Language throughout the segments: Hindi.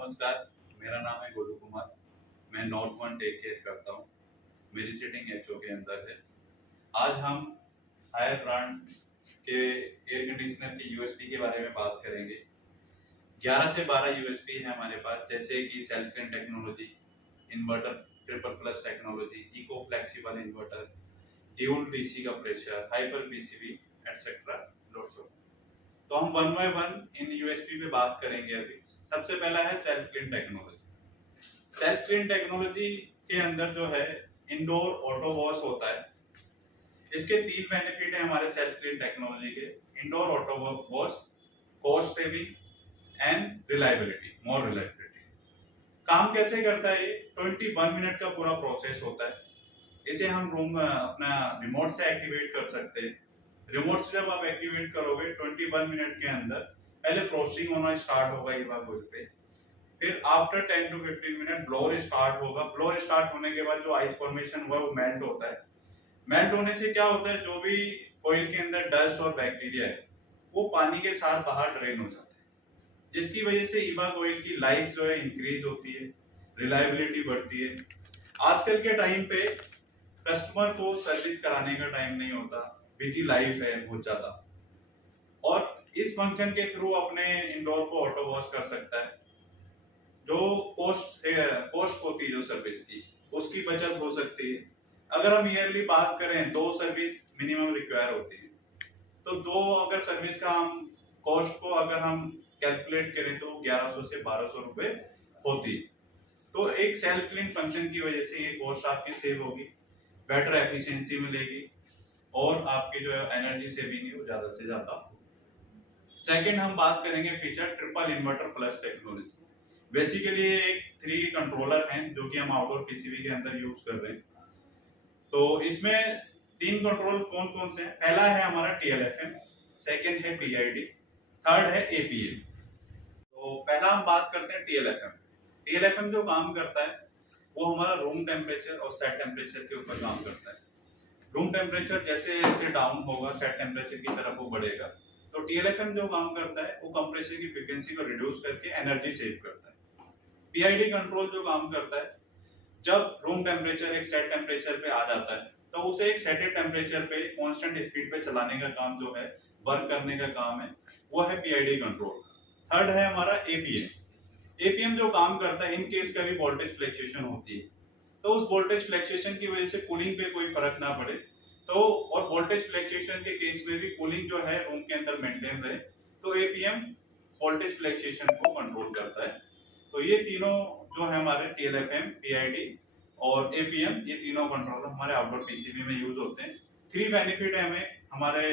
नमस्कार। मेरा नाम है गोलू कुमार। मैं नॉर्थ वन टेक केयर करता हूँ। मेरी सीटिंग एचओ के अंदर है। आज हम हायर ब्रांड के एयर कंडीशनर की यूएसपी के बारे में बात करेंगे। 11 से 12 यूएसपी है हमारे पास, जैसे कि self clean technology, inverter triple plus technology, eco flexible inverter, dual DC का प्रेशर, हाइपर पीसीबी एटसेट्रा। तो हम वन बाय वन इन यूएसपी पे बात करेंगे। अभी सबसे पहला है self clean technology. Self clean technology के अंदर जो है इंडोर ऑटो वॉश होता है। इसके 3 बेनिफिट है हमारे सेल्फ क्लीन टेक्नोलॉजी के। Indoor auto wash, cost saving and reliability, more reliability. काम कैसे करता है ये? 21 मिनट का पूरा प्रोसेस होता है। इसे हम रूम अपना रिमोट से एक्टिवेट कर सकते हैं। रिमोट से जब आप एक्टिवेट करोगे 21 मिनट के अंदर पहले फ्रोस्टिंग होना स्टार्ट होगा इवापोरेट पे, फिर after 10 to 15 minute blower start होगा। ब्लोअर स्टार्ट होने के बाद जो आइस फॉर्मेशन हुआ वो मेल्ट होता है। मेल्ट होने से क्या होता है, जो भी ऑयल के अंदर डस्ट और बैक्टीरिया है वो पानी के साथ बाहर ड्रेन हो जाता है, जिसकी वजह से इवाक ऑयल की लाइफ जो है इंक्रीज होती है, रिलायबिलिटी बढ़ती है। आजकल के टाइम पे कस्टमर को सर्विस कराने का टाइम नहीं होता, बिजी लाइफ है बहुत ज्यादा, और इस फंक्शन के थ्रू अपने इंडोर को ऑटो वॉश कर सकता है। जो कॉस्ट होती है जो सर्विस की, उसकी बचत हो सकती है। अगर हम ईयरली बात करें 2 सर्विस मिनिमम रिक्वायर होती है, तो 2 अगर सर्विस का हम कॉस्ट को अगर हम कैलकुलेट करें तो 1100 से 1200 रुपए होती है। तो एक सेल्फ क्लीन फंक्शन की वजह से ये कॉस्ट आपकी सेव होगी, बेटर एफिशिएंसी मिलेगी और आपकी जो एनर्जी सेविंग है वो ज्यादा से ज्यादा। सेकंड हम बात करेंगे feature triple inverter plus technology. Basically एक 3 कंट्रोलर हैं जो कि हम आउटडोर पीसीबी के अंदर यूज कर रहे हैं। तो इसमें 3 कंट्रोल कौन कौन से हैं? पहला है हमारा टीएलएफएम, सेकंड है पीआईडी, थर्ड है एपीएम। तो पहला हम बात करते हैं टीएलएफएम। टीएलएफएम जो काम करता है वो हमारा रूम टेम्परेचर और सेट टेम्परेचर के ऊपर काम करता है। रूम टेम्परेचर जैसे जैसे डाउन होगा सेट टेम्परेचर की तरफ वो बढ़ेगा। तो टीएलएफएम जो काम करता है वो कंप्रेसर की फ्रीक्वेंसी को रिड्यूस करके एनर्जी सेव करता है। पीआईडी कंट्रोल जो काम करता है, जब रूम टेम्परेचर एक सेट टेम्परेचर पे आ जाता है तो उसे एक सेटेड टेम्परेचर पे कांस्टेंट स्पीड पे चलाने का काम जो है, वर्क करने का काम है, वो है पीआईडी कंट्रोल। थर्ड है हमारा एपीएम। एपीएम जो काम करता है, इन केस कभी वोल्टेज फ्लक्चुएशन होती है तो उस वोल्टेज फ्लक्चुएशन की वजह से कूलिंग पे कोई फर्क ना पड़े, तो और वोल्टेज फ्लक्चुएशन के केस में भी कूलिंग जो है रूम के अंदर मेंटेन रहे, तो एपीएम वोल्टेज फ्लक्चुएशन को कंट्रोल करता है। तो ये तीनों जो है हमारे टीएलएफएम, पीआईडी और एपीएम, ये तीनों कंट्रोलर हमारे आउटडोर पीसीबी में यूज होते हैं। 3 बेनिफिट है हमें हमारे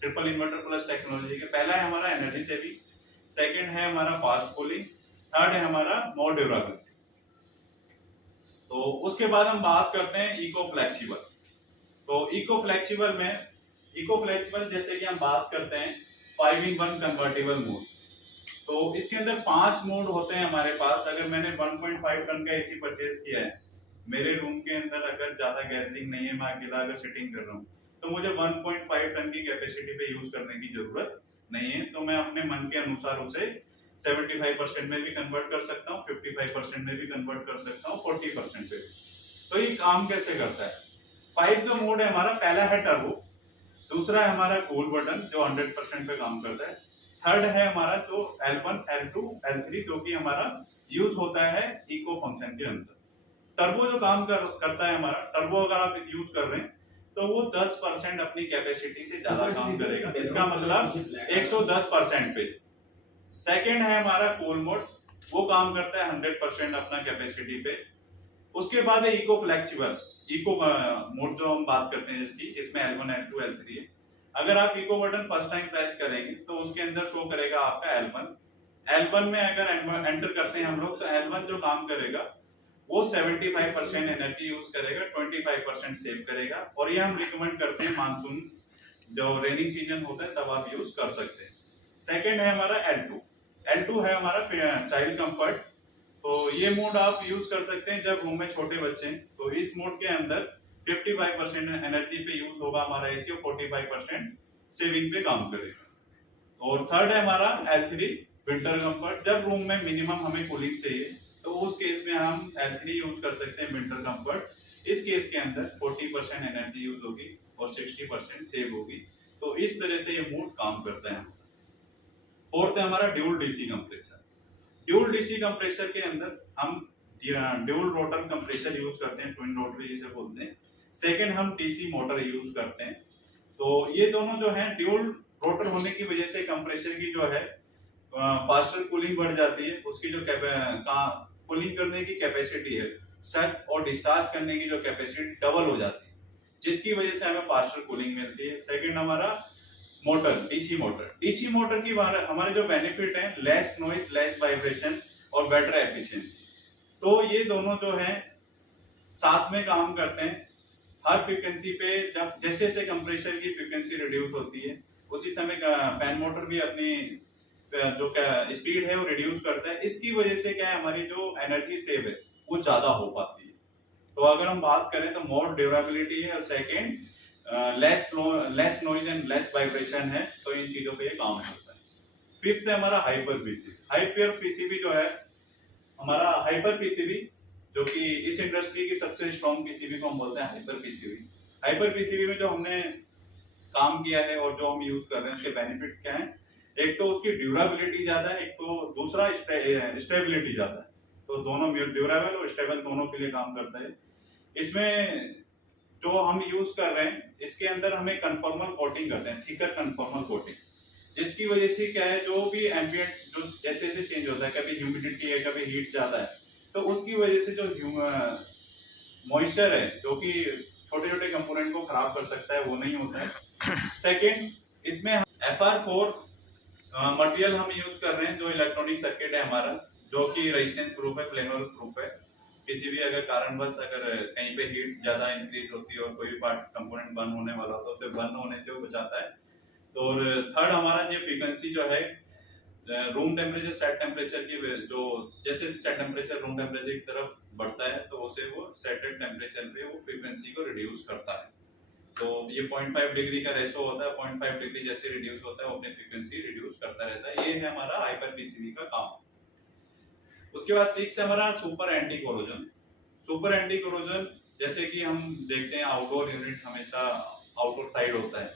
ट्रिपल इन्वर्टर प्लस टेक्नोलॉजी के। पहला है हमारा एनर्जी सेविंग, सेकंड है हमारा फास्ट कूलिंग, थर्ड है हमारा मोर ड्यूरेबिलिटी। तो उसके बाद हम बात करते हैं इको फ्लेक्सिबल। तो इको फ्लेक्सिबल जैसे कि हम बात करते हैं 5-in-1 कन्वर्टेबल मोड। तो इसके अंदर 5 मोड होते हैं हमारे पास। अगर मैंने 1.5 टन का एसी परचेज किया है, मेरे रूम के अंदर अगर ज्यादा गैदरिंग नहीं है, मैं अकेला अगर सिटिंग कर रहा हूँ, तो मुझे 1.5 टन की कैपेसिटी पे यूज करने की जरूरत नहीं है। तो मैं अपने मन के अनुसार उसे 75% में भी कन्वर्ट कर सकता हूँ, 55% में भी कन्वर्ट कर सकता हूँ, 40% पे भी। तो ये काम कैसे करता है? 5 जो मोड है हमारा, पहला है टर्बो, दूसरा है हमारा कूल बटन जो 100% पे काम करता है, थर्ड है हमारा जो L1, L2, L3 जो कि हमारा यूज होता है इको फंक्शन के अंदर। टर्बो जो काम करता है हमारा, टर्बो अगर आप यूज कर रहे हैं तो वो 10% अपनी कैपेसिटी से ज्यादा काम करेगा, इसका मतलब 110% पे। सेकंड है हमारा कूल मोड, वो काम करता है 100% अपना कैपेसिटी पे। उसके बाद है इको फ्लेक्सिबल। इको मोड जो हम बात करते हैं जिसकी, इसमें L1, L2, L3 है। अगर आप eco button first time press करेंगे तो उसके अंदर शो करेगा आपका L1 में अगर एंटर करते हैं हम लोग, तो L1 जो काम करेगा वो 75% एनर्जी यूज करेगा, 25% सेव करेगा। और ये हम रिकमेंड करते हैं मानसून जो रेनिंग सीजन होता है तब आप यूज कर सकते हैं। सेकेंड है हमारा L2 है हमारा चाइल्ड कंफर्ट। तो ये मोड आप यूज कर सकते हैं जब रूम में छोटे बच्चे हैं। तो इस मोड के अंदर 55% एनर्जी पे यूज होगा हमारा एसी और 45% सेविंग पे काम करेगा। और थर्ड है हमारा L3 विंटर कंफर्ट, जब रूम में मिनिमम हमें कूलिंग चाहिए तो उस केस में हम एलईडी यूज कर सकते हैं विंटर कंफर्ट। इस केस के अंदर 40% एनर्जी यूज होगी और 60% सेव होगी। तो इस तरह से ये मोड काम करता है। फोर्थ है हमारा dual DC compressor. Dual DC compressor के अंदर हम ड्यूल रोटर कंप्रेसर यूज करते हैं, ट्विन रोटर जिसे बोलते हैं। सेकंड हम डीसी मोटर यूज करते हैं। तो ये दोनों जो है ड्यूल रोटर होने की वजह से कंप्रेसर की जो है फास्टर कूलिंग बढ़ जाती है, उसकी जो कूलिंग करने की कैपेसिटी है सक और डिस्चार्ज करने की जो कैपेसिटी डबल हो जाती है, जिसकी वजह से हमें फास्टर कूलिंग मिलती है। सेकंड हमारा मोटर, डीसी मोटर की हमारे जो बेनिफिट है लेस नॉइस, लेस वाइब्रेशन और बेटर एफिशिएंसी। तो ये दोनों जो है साथ में काम करते हैं। हर फ्रीक्वेंसी पे जब जैसे जैसे कंप्रेसर की फ्रीक्वेंसी रिड्यूस होती है उसी समय फैन मोटर भी अपनी जो स्पीड है वो रिड्यूस करता है। इसकी वजह से क्या है, हमारी जो एनर्जी सेव है वो ज्यादा हो पाती है। तो अगर हम बात करें तो मोर ड्यूरेबिलिटी है और second less noise and less vibration है। तो इन चीजों पे ये काम करता है। फिफ्थ है हमारा हाइपर पीसीबी। हाइपर पीसीबी जो है हमारा हाइपर पीसीबी, जो कि इस इंडस्ट्री की सबसे स्ट्रॉन्ग पीसीबी को हम बोलते हैं हाइपर पीसीबी। हाइपर पीसीबी में जो हमने काम किया है और जो हम यूज कर रहे हैं उसके बेनिफिट क्या है, एक तो उसकी ड्यूरेबिलिटी ज्यादा है, एक तो दूसरा स्टेबिलिटी ज्यादा है। तो दोनों ड्यूरेबल और स्टेबल दोनों के लिए काम करता है। इसमें जो हम यूज कर रहे हैं इसके अंदर हमें कन्फॉर्मल कोटिंग करते हैं, थिकर कन्फॉर्मल कोटिंग, जिसकी वजह से क्या है जो भी एम्बिएंट जो जैसे जैसे चेंज होता है, कभी ह्यूमिडिटी है कभी हीट ज्यादा है, तो उसकी वजह से जो मॉइस्चर है जो कि छोटे छोटे कंपोनेंट को खराब कर सकता है वो नहीं होता है। सेकेंड, इसमें FR4 मटेरियल हम यूज कर रहे हैं, जो इलेक्ट्रॉनिक सर्किट है हमारा, जो कि रेजिस्टेंस प्रूफ है, फ्लेमेबल प्रूफ है। किसी भी अगर कारणवश अगर कहीं पे हीट ज्यादा इंक्रीज होती है और कोई भी पार्ट कंपोनेंट बर्न होने वाला होता है तो उसे बर्न होने से वो बचाता है। तो थर्ड हमारा ये फ्रीक्वेंसी जो है रूम टेम्परेचर सेट टेम्परेचर की जो जैसे सेट टेम्परेचर रूम टेम्परेचर की तरफ बढ़ता है तो उसे वो सेटेड टेम्परेचर पे वो फ्रीक्वेंसी को रिड्यूस करता है। तो ये 0.5 डिग्री का रेशो होता है, 0.5 डिग्री जैसे रिड्यूस होता है वो अपनी फ्रीक्वेंसी रिड्यूस करता रहता है। ये है हमारा हाइपर पीसीबी का काम। उसके बाद 6 है हमारा super anti corrosion. Super anti corrosion जैसे कि हम देखते हैं आउटडोर यूनिट हमेशा आउटडोर साइड होता है,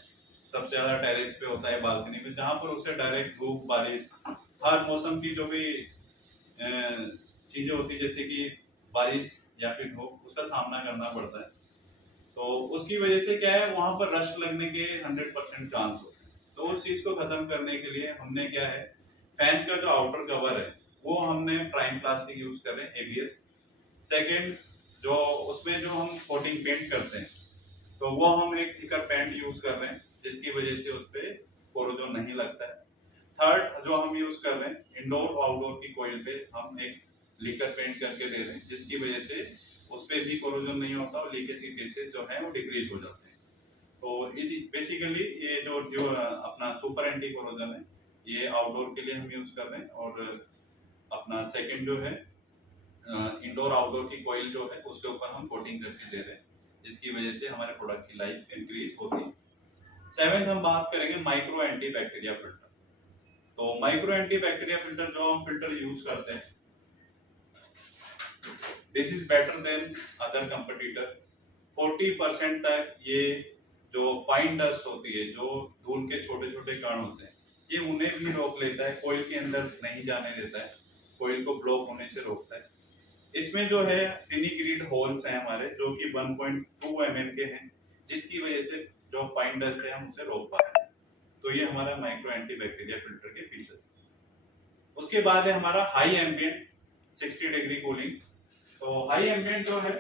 सबसे ज्यादा टेरेस पे होता है, बालकनी में, जहां पर उससे डायरेक्ट धूप बारिश हर मौसम की जो भी चीजें होती है जैसे कि बारिश या फिर धूप, उसका सामना करना पड़ता है। तो उसकी वजह से क्या है वहां पर रस्ट लगने के 100% चांस होते हैं। तो उस चीज को खत्म करने के लिए हमने क्या है, फैन का जो आउटर कवर है वो हमने प्राइम प्लास्टिक यूज कर रहे हैं, ABS। सेकेंड, जो उसमें जो हम कोटिंग पेंट करते हैं तो वो हम एक थिकर पेंट यूज कर रहे हैं, जिसकी वजह से उस पर कोरोजन नहीं लगता है। थर्ड जो हम यूज कर रहे हैं, इंडोर और आउटडोर की कोयल पे हम एक लिकर पेंट करके दे रहे हैं, जिसकी वजह से उस पर भी कोरोजन नहीं होता और लीकेज के केसेस जो है वो डिक्रीज हो जाते हैं। तो इसी बेसिकली ये जो अपना सुपर एंटी कोरोजन है ये आउटडोर के लिए हम यूज कर रहे हैं। और अपना सेकंड जो है इंडोर आउटडोर की कोयल जो है उसके ऊपर हम कोटिंग करके दे रहे हैं, जिसकी वजह से हमारे प्रोडक्ट की लाइफ इंक्रीज होती है। सेवेंथ हम बात करेंगे माइक्रो एंटी बैक्टीरिया फिल्टर। तो माइक्रो एंटी बैक्टीरिया फिल्टर जो हम फिल्टर यूज करते हैं, this is better than other competitor. 40% तक ये जो फाइन डस्ट होती है, जो धूल के छोटे छोटे कण होते हैं, ये उन्हें भी रोक लेता है, कोयल के अंदर नहीं जाने देता है, कोयल को ब्लॉक होने से रोकता है। इसमें जो है टिनी ग्रिड होल्स हैं हमारे, जो कि 1.2 mm के हैं, जिसकी वजह से जो फाइन डस्ट है हम उसे रोक पाते हैं। तो ये हमारा माइक्रो एंटी बैक्टीरिया फिल्टर के फीचर्स। उसके बाद है हमारा हाई एम्बिएंट 60 डिग्री कूलिंग। तो हाई एम्बिएंट जो है,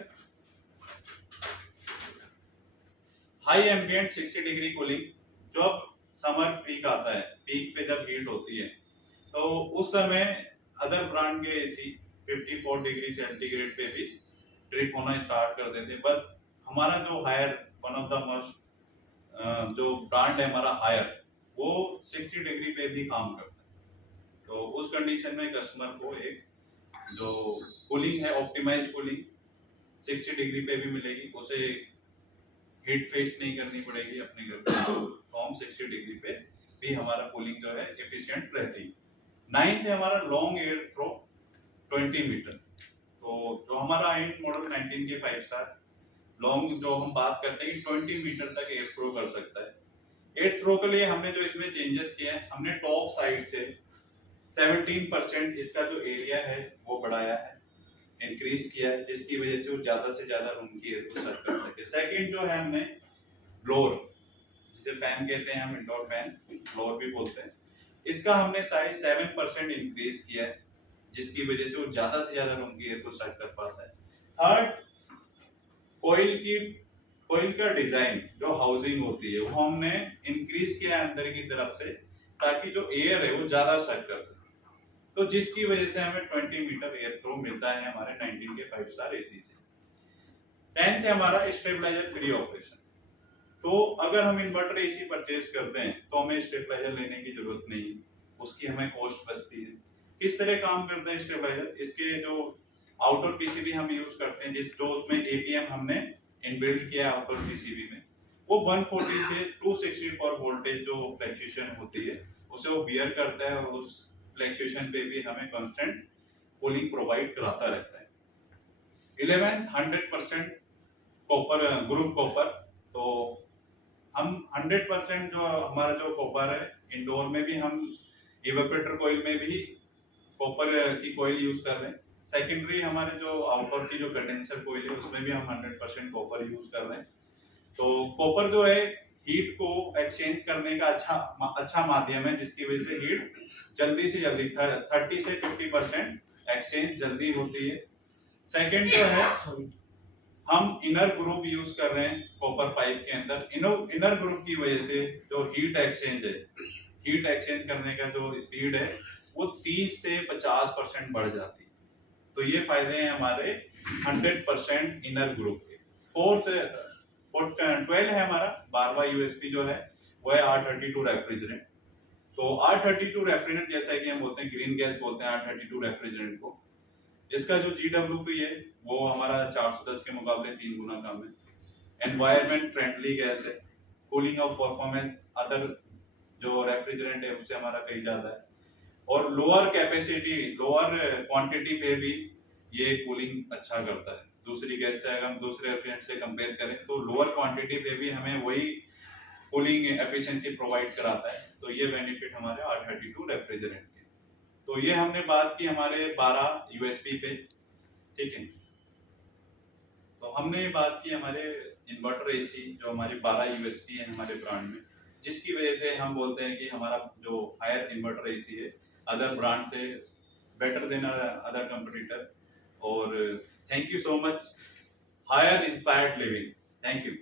हाई एम्बिएंट 60 डिग्री कूलिंग, जब समर पीक आता है, पीक पे जब हीट होती है तो उस समय अदर ब्रांड के एसी 54 डिग्री सेंटीग्रेड पे भी ट्रिप होना स्टार्ट कर देते हैं। बट हमारा जो Haier one of the most जो ब्रांड है हमारा हायर, वो 60 डिग्री पे भी काम करता है। तो उस कंडीशन में कस्टमर को एक जो कूलिंग है ऑप्टिमाइज कूलिंग 60 डिग्री पे भी मिलेगी, उसे हीट फेस नहीं करनी पड़ेगी अपने घर पे। तो हम 60 डिग्री पे भी हमारा कूलिंग जो है एफिशिएंट रहती है। नाइन्थ है हमारा लॉन्ग एयर थ्रो 20 मीटर। तो जो हमारा एंड मॉडल 19 के 5 स्टार लॉन्ग जो हम बात करते हैं कि 20 मीटर तक एयर थ्रो कर सकता है। एयर थ्रो के लिए हमने जो इसमें चेंजेस किए हैं, हमने टॉप साइड से 17% इसका जो एरिया है वो बढ़ाया है, इंक्रीज किया है, जिसकी वजह से वो ज्यादा से ज्यादा रूम की एयर को सर्व कर सके। सेकंड जो है हमने ब्लोअर, जिसे फैन कहते हैं हम, इंडोर फैन ब्लोअर भी बोलते हैं, इसका हमने साइज 7% इंक्रीज किया है, जिसकी वजह से वो ज्यादा से ज्यादा रूम की एयर को सर्व कर पाता है। थर्ड, कोयल का डिजाइन जो हाउसिंग होती है वो हमने इंक्रीज किया है अंदर की तरफ से, ताकि जो एयर है वो ज्यादा सर्व कर सके। तो जिसकी वजह से हमें 20 मीटर एयर थ्रो मिलता है हमारे 19 के 5 स्टार एसी से। 10th है हमारा स्टेबलाइजर फ्री ऑपरेशन। तो अगर हम इन्वर्टर एसी परचेज करते हैं तो हमें स्टेबलाइजर लेने की जरूरत नहीं है, उसकी हमें कॉस्ट बचती है। किस तरह काम करता है स्टेबलाइजर? इसके जो आउटडोर पीसीबी हम यूज करते हैं, जिस जो उसमें एपीएम हमने इनबिल्ट किया है आउटडोर पीसीबी में, वो 140 से 264 वोल्टेज जो फ्लक्चुएशन होती है उसे वो बियर करता है, और उस फ्लक्चुएशन पे भी हमें कांस्टेंट कूलिंग प्रोवाइड कराता रहता है। 11 100% कॉपर, ग्रुप कॉपर। तो हम 100% जो हमारा जो कॉपर है, इंडोर में भी हम इवेपोरेटर कॉइल में भी कॉपर की कॉइल यूज कर रहे हैं। सेकेंडरी हमारे जो आउटडोर की जो कंडेंसर कॉइल है उसमें भी हम 100% कॉपर यूज कर रहे हैं। तो कॉपर जो है हीट को एक्सचेंज करने का अच्छा माध्यम है, जिसकी वजह से हीट जल्दी से जल्दी 30 से 50% एक्सचेंज जल्दी होती है। सेकंड जो है हम इनर ग्रुप यूज कर रहे हैं कॉपर पाइप के अंदर। इनर ग्रुप की वजह से जो हीट एक्सचेंज है, हीट एक्सचेंज करने का जो स्पीड है वो 30 से 50% बढ़ जाती है। तो ये फायदे हैं हमारे 100% इनर ग्रुप के। फोर्थ 12 है हमारा 12वां यूएसपी जो है वो है R32 रेफ्रिजरेंट। तो R32 रेफ्रिजरेंट, जैसा कि हम बोलते हैं ग्रीन गैस बोलते हैं R32 रेफ्रिजरेंट को, इसका जो GWP है वो हमारा 410 के मुकाबले 3 गुना कम है। एनवायरमेंट फ्रेंडली गैस है। कूलिंग ऑफ परफॉर्मेंस अदर जो रेफ्रिजरेंट है उससे हमारा कहीं ज्यादा है, और लोअर कैपेसिटी, लोअर क्वांटिटी पे भी ये कूलिंग अच्छा करता है। दूसरी गैस से अगर हम दूसरे रेफ्रिजरेंट से कंपेयर करें तो लोअर क्वांटिटी पे भी हमें वही कूलिंग एफिशिएंसी प्रोवाइड कराता है। तो ये बेनिफिट हमारे R32 रेफ्रिजरेंट के। तो ये हमने बात की हमारे 12 यूएसपी पे, ठीक है। तो हमने बात की हमारे इन्वर्टर एसी जो हमारे 12 यूएसपी है हमारे ब्रांड में, जिसकी वजह से हम बोलते हैं कि हमारा जो हायर इन्वर्टर एसी है अदर ब्रांड से बेटर देन अदर कंपटीटर। और thank you so much, Haier inspired living. Thank you.